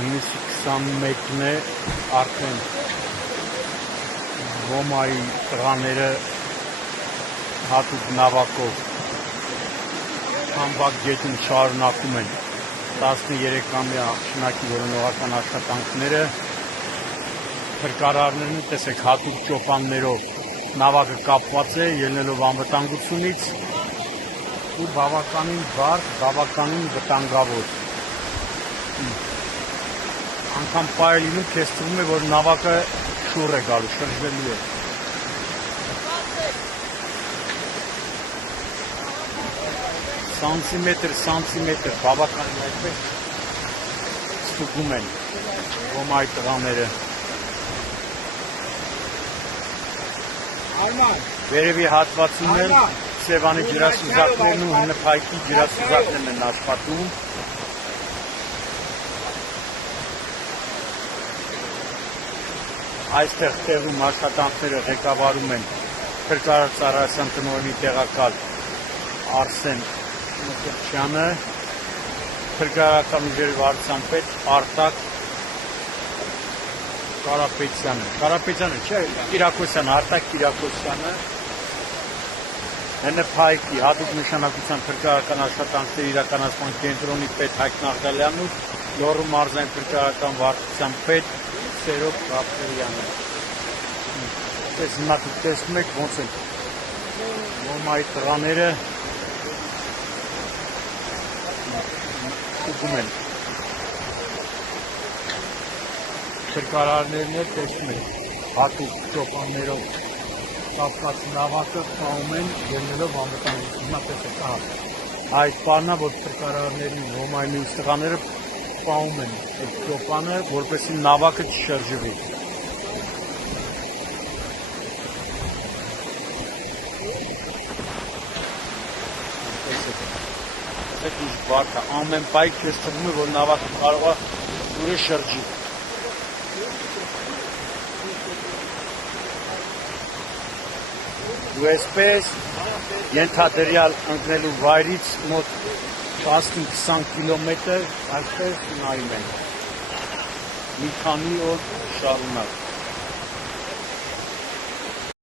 Մինուսի 20 մետրն է արդեն ոմայի տղաները հատուկ նավակով Համբակ գետում շարունակում են 13-ամյա աղջնակի որոնողական աշխատանքները փրկարարներն տեսեք հատուկ ճոպաններով նավակը կապված է ելնելով անվտանգությունից ու բավականին բարդ, բավականին վտանգավոր անգամ պայելինում քեզ թվում է, որ նավակը շուռ է գալու, շրջվելու է սանտիմետր բավականին այդպես ստուգում են ոմայի տղաները վերևի հատվածում էլ Սևանի ջրասուզակներն ու հնփայքի ջրասուզակներն են աշխատում այստեղ տեղում աշխատանքները ղեկավարում են Փրկարար ծառայության տնօրենի տեղակալ Արսեն Մկրտչյանը, Փրկարարական ուժերի վարչության պետ Արտակ Կարապետյանը, չէ, Կիրակոսյանը, Արտակ Կիրակոսյանը, ՀՆՓ-ի հատուկ նշանակության փրկարարական աշխատանքների իրականացման կենտրոնի պետ Հայկ Նաղդալյանն ու Լոռու մարզային փրկարարական վարչության պետ Սերոբ Ղաֆարյանը։ Այս հիմա դուք տեսնում եք ոնց են ոմայի տղաները ուղում են փրկարարներն էլ տեսնում են հատուկ ճոպաններով կապված նավակը պահում են ելնելով անվտանգություն հիմա տեսեք այդ պարնա որ փրկարարների ոմայի մյուս տղաները պահում են այդ ճոպանը որպեսզի նավակը չշրջվի Այդ ինչ բարդ է, ամեն պայք քեզ թվում է, որ նավակը կարող է դուրը շրջի։ Ու այսպես ենթադրյալ ընկնելու վայրից մոտ 10-20 կիլոմետր այսպես նայում են։ Մի քանի օր շարունակ։